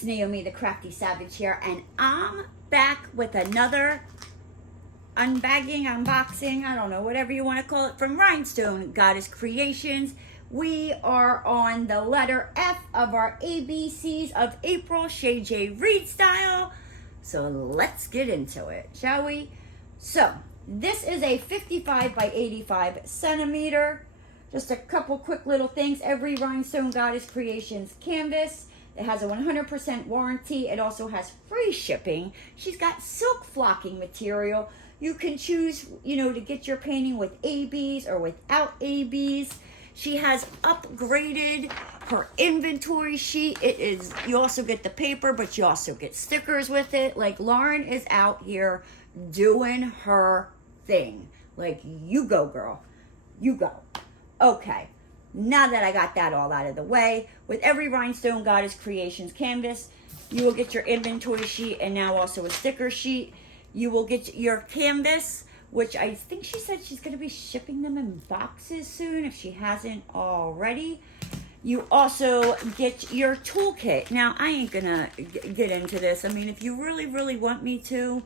it's Naomi the Crafty Savage here, and I'm back with another unbagging, unboxing, I don't know, whatever you want to call it, from Rhinestone Goddess Creations. We are on the letter F of our ABCs of April Shay Jay-Reed style. So let's get into it, shall we? So this is a 55 by 85 centimeter. Just a couple quick little things. Every Rhinestone Goddess Creations canvas, it has a 100% warranty. It also has free shipping. She's got silk flocking material. You can choose, to get your painting with ABs or without ABs. She has upgraded her inventory sheet. You also get the paper, but you also get stickers with it. Like, Lauren is out here doing her thing. Like, you go, girl. You go. Okay, now that I got that all out of the way, with every Rhinestone Goddess Creations canvas, you will get your inventory sheet and now also a sticker sheet. You will get your canvas, which I think she said she's going to be shipping them in boxes soon, if she hasn't already. You also get your toolkit. Now, I ain't going to get into this. I mean, if you really, really want me to,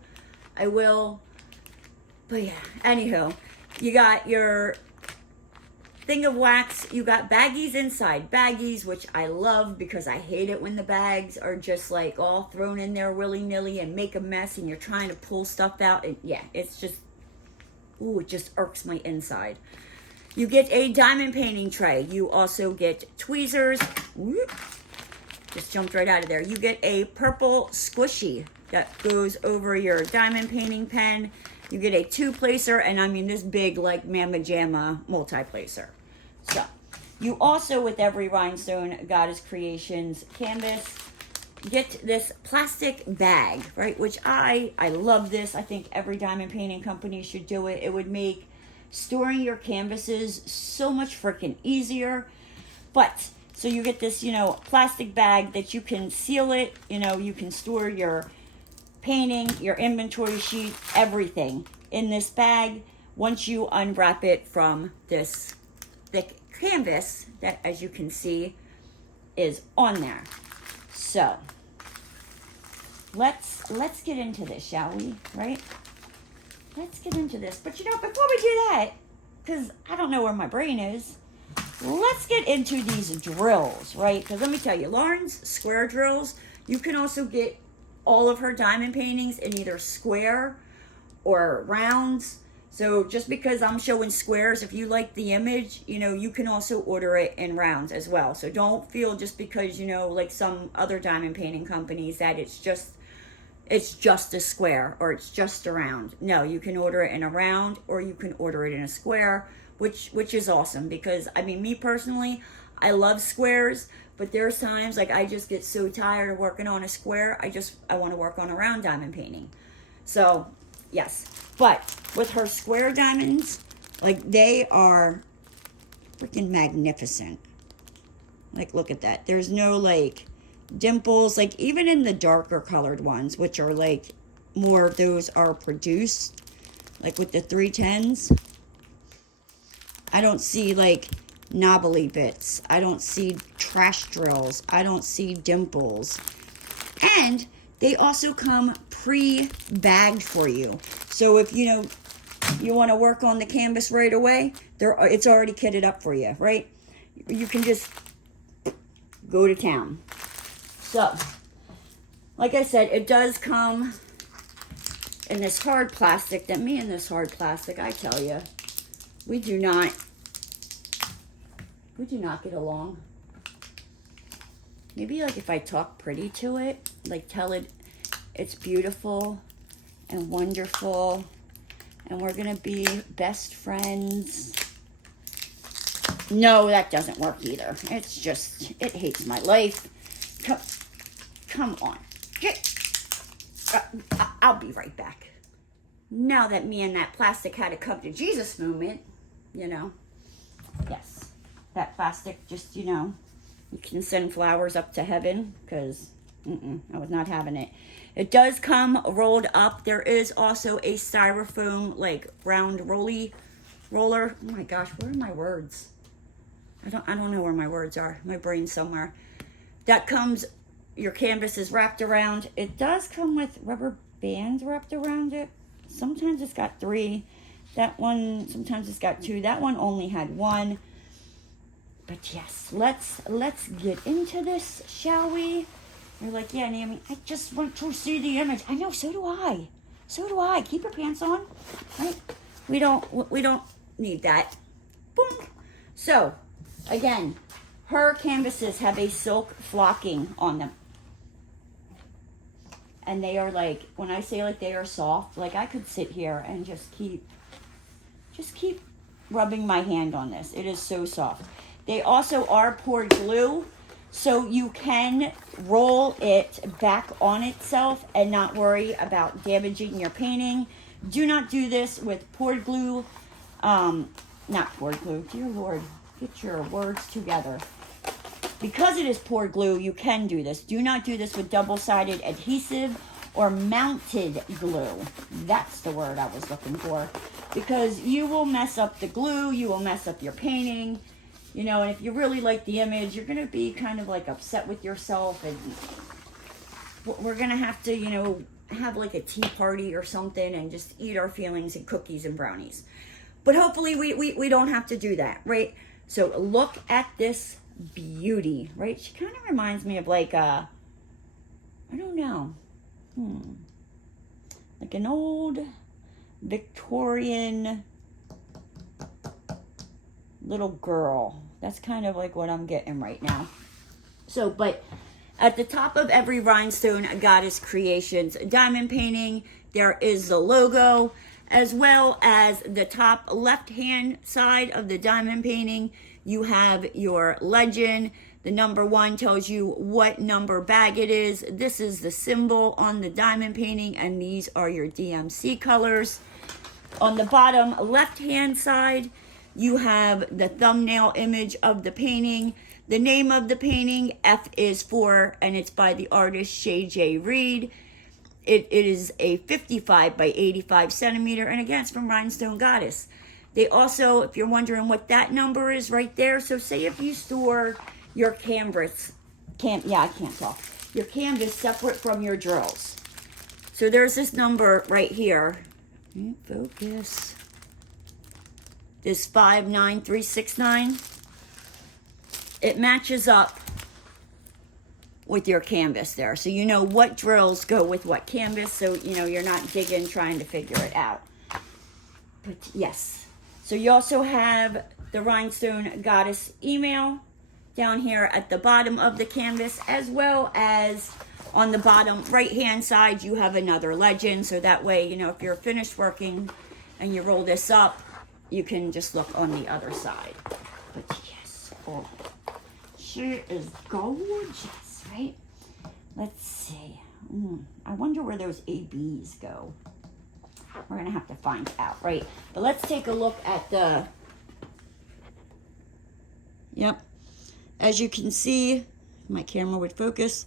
I will. But yeah, anywho, you got your thing of wax. You got baggies inside baggies, which I love because I hate it when the bags are just like all thrown in there willy-nilly and make a mess and you're trying to pull stuff out. And yeah, it's just, ooh, it just irks my inside. You get a diamond painting tray. You also get tweezers. Whoop, just jumped right out of there. You get a purple squishy that goes over your diamond painting pen. You get a two-placer, and I mean this big, like, Mamma Jamma multi-placer. So, you also, with every Rhinestone Goddess Creations canvas, get this plastic bag, right? Which I love this. I think every diamond painting company should do it. It would make storing your canvases so much freaking easier. But, so you get this, plastic bag that you can seal it. You can store your painting, your inventory sheet, everything in this bag once you unwrap it from this thick canvas that, as you can see, is on there. So let's get into this, shall we? Right? Let's get into this. But before we do that, because I don't know where my brain is, let's get into these drills, right? Because let me tell you, Lauren's square drills, you can also get all of her diamond paintings in either square or rounds. So just because I'm showing squares, if you like the image, you can also order it in rounds as well. So don't feel just because, like some other diamond painting companies, that it's just a square or it's just a round. No, you can order it in a round or you can order it in a square, which is awesome because, I mean, me personally, I love squares, but there's times like I just get so tired of working on a square, I want to work on a round diamond painting. So, yes. But with her square diamonds, like, they are freaking magnificent. Like, look at that. There's no, like, dimples. Like, even in the darker colored ones, which are, like, more of those are produced, like with the 310s, I don't see, like, knobbly bits. I don't see trash drills. I don't see dimples. And they also come pre-bagged for you. So if you want to work on the canvas right away, it's already kitted up for you, right? You can just go to town. So, like I said, it does come in this hard plastic. That me and this hard plastic, I tell you, we do not get along. Maybe like if I talk pretty to it, like tell it it's beautiful and wonderful and we're gonna be best friends. No, that doesn't work either. It's just, it hates my life. Come on. I'll be right back. Now that me and that plastic had a come to Jesus moment, yes. That plastic just, you can send flowers up to heaven because I was not having it. It does come rolled up. There is also a styrofoam, like, round roller. Oh my gosh, where are my words? I don't know where my words are. My brain's somewhere. That comes your canvas is wrapped around. It does come with rubber bands wrapped around it. Sometimes it's got 3. That one, sometimes it's got 2. That one only had 1. But yes, let's get into this, shall we? You're like, yeah, Naomi, I just want to see the image. I know, so do I. So do I. Keep your pants on, right? We don't need that. Boom. So, again, her canvases have a silk flocking on them. And they are like, when I say like they are soft, like I could sit here and just keep rubbing my hand on this. It is so soft. They also are poured glue, so you can roll it back on itself and not worry about damaging your painting. Do not do this with poured glue. Not poured glue, dear Lord, get your words together. Because it is poured glue, you can do this. Do not do this with double-sided adhesive or mounted glue. That's the word I was looking for. Because you will mess up the glue, you will mess up your painting, you know, and if you really like the image, you're going to be kind of like upset with yourself, and we're going to have to, you know, have like a tea party or something and just eat our feelings and cookies and brownies. But hopefully we don't have to do that, right? So look at this beauty, right? She kind of reminds me of like I don't know, like an old Victorian little girl. That's kind of like what I'm getting right now. So, but at the top of every Rhinestone Goddess Creations diamond painting, there is the logo, as well as the top left-hand side of the diamond painting, you have your legend. The number 1 tells you what number bag it is. This is the symbol on the diamond painting, and these are your DMC colors. On the bottom left-hand side, you have the thumbnail image of the painting. The name of the painting, F is for, and it's by the artist Shay Jay-Reed. It is a 55 by 85 centimeter, and again, it's from Rhinestone Goddess. They also, if you're wondering what that number is right there, so say if you store your canvas, your canvas separate from your drills. So there's this number right here. Focus. This 59369. It matches up with your canvas there. So you know what drills go with what canvas, so you know you're not digging trying to figure it out. But yes. So you also have the Rhinestone Goddess email down here at the bottom of the canvas, as well as on the bottom right-hand side, you have another legend. So that way, you know, if you're finished working and you roll this up, you can just look on the other side. But yes, oh, she is gorgeous, right? Let's see. I wonder where those ABs go. We're going to have to find out, right? But let's take a look at the... Yep. As you can see, if my camera would focus,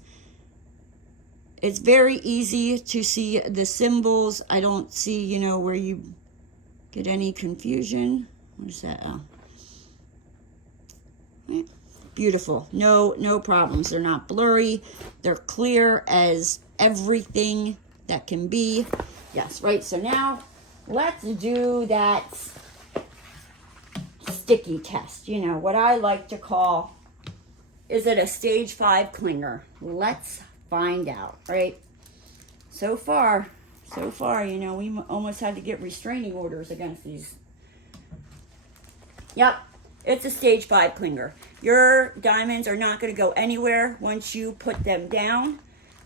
it's very easy to see the symbols. I don't see, you know, where you get any confusion. What is that? Oh. Right. Beautiful. No problems. They're not blurry. They're clear as everything that can be. Yes, right. So now let's do that sticky test. You know, what I like to call, is it a stage 5 clinger? Let's find out, right? So far, you know, we almost had to get restraining orders against these. Yep, it's a stage 5 clinger. Your diamonds are not going to go anywhere once you put them down.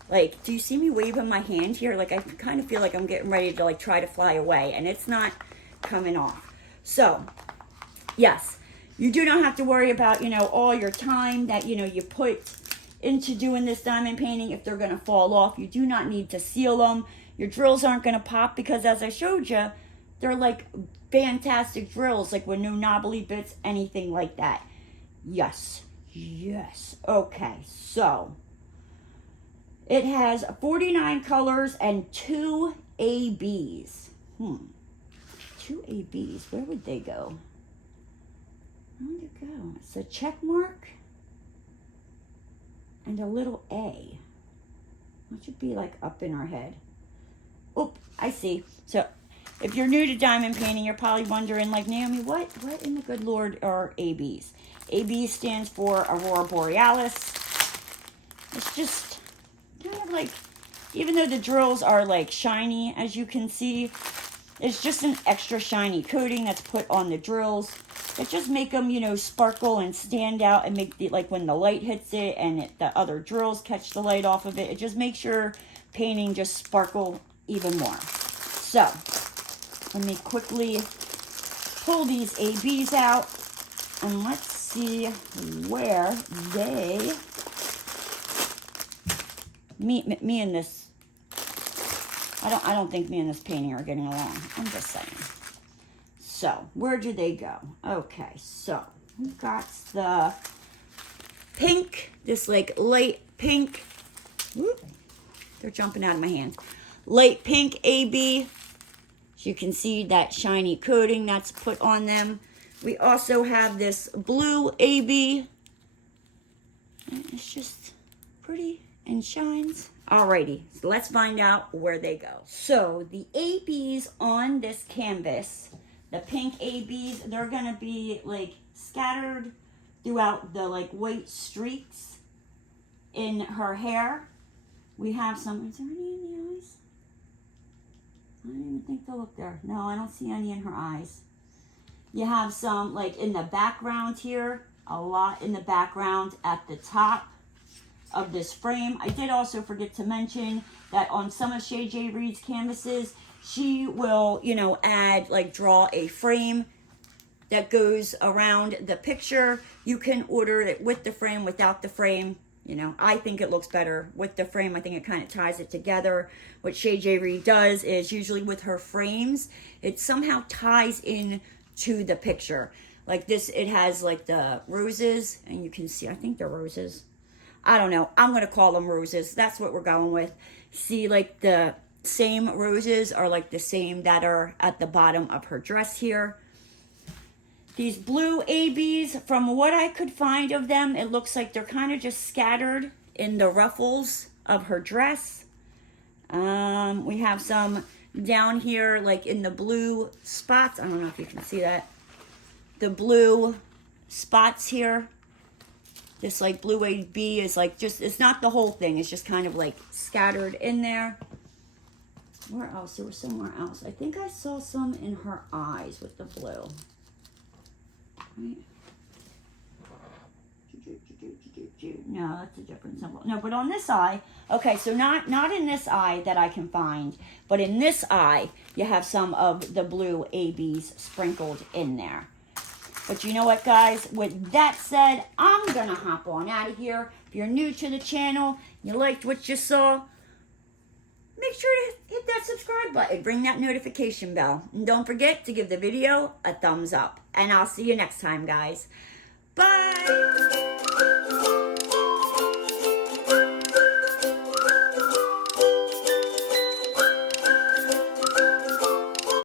Like, do you see me waving my hand here? Like, I kind of feel like I'm getting ready to, like, try to fly away, and it's not coming off. So, yes, you do not have to worry about, you know, all your time that, you know, you put into doing this diamond painting if they're going to fall off. You do not need to seal them. Your drills aren't going to pop because, as I showed you, they're like fantastic drills, like with no knobbly bits, anything like that. Yes. Okay, so it has 49 colors and 2 ABs. 2 ABs. Where would they go? Where would it go? It's a check mark and a little A. It should be like up in her head. Oop, I see. So if you're new to diamond painting, you're probably wondering, like, Naomi, what in the good Lord are ABs? AB stands for Aurora Borealis. It's just kind of like, even though the drills are like shiny, as you can see, it's just an extra shiny coating that's put on the drills. It just make them, you know, sparkle and stand out, and make it like when the light hits it and the other drills catch the light off of it. It just makes your painting just sparkle even more. So let me quickly pull these ABs out, and let's see where they me and this. I don't think me and this painting are getting along. I'm just saying. So where do they go? Okay, so we've got the pink, this like light pink. Whoop, they're jumping out of my hand. Light pink AB. So you can see that shiny coating that's put on them. We also have this blue AB. It's just pretty and shines. Alrighty, so let's find out where they go. So the ABs on this canvas, the pink ABs, they're gonna be like scattered throughout the like white streaks in her hair. We have some, is there any in the eyes? I don't even think they'll look there. No, I don't see any in her eyes. You have some like in the background here, a lot in the background at the top of this frame. I did also forget to mention that on some of Shay Jay-Reed's canvases, she will, you know, add, like, draw a frame that goes around the picture. You can order it with the frame, without the frame. You know, I think it looks better with the frame. I think it kind of ties it together. What Shay Jay-Reed does is usually with her frames, it somehow ties in to the picture. Like this, it has like the roses, and you can see, I think they're roses. I don't know. I'm going to call them roses. That's what we're going with. See, like the same roses are like the same that are at the bottom of her dress here. These blue ABs, from what I could find of them, it looks like they're kind of just scattered in the ruffles of her dress. We have some down here, like in the blue spots. I don't know if you can see that. The blue spots here. This like blue AB is like just, it's not the whole thing. It's just kind of like scattered in there. Where else? There was somewhere else. I think I saw some in her eyes with the blue. Right. No, that's a different symbol. No, but on this eye, okay, so not in this eye that I can find, but in this eye, you have some of the blue ABs sprinkled in there. But you know what, guys? With that said, I'm going to hop on out of here. If you're new to the channel, you liked what you saw, make sure to hit that subscribe button. Ring that notification bell. And don't forget to give the video a thumbs up. And I'll see you next time, guys. Bye!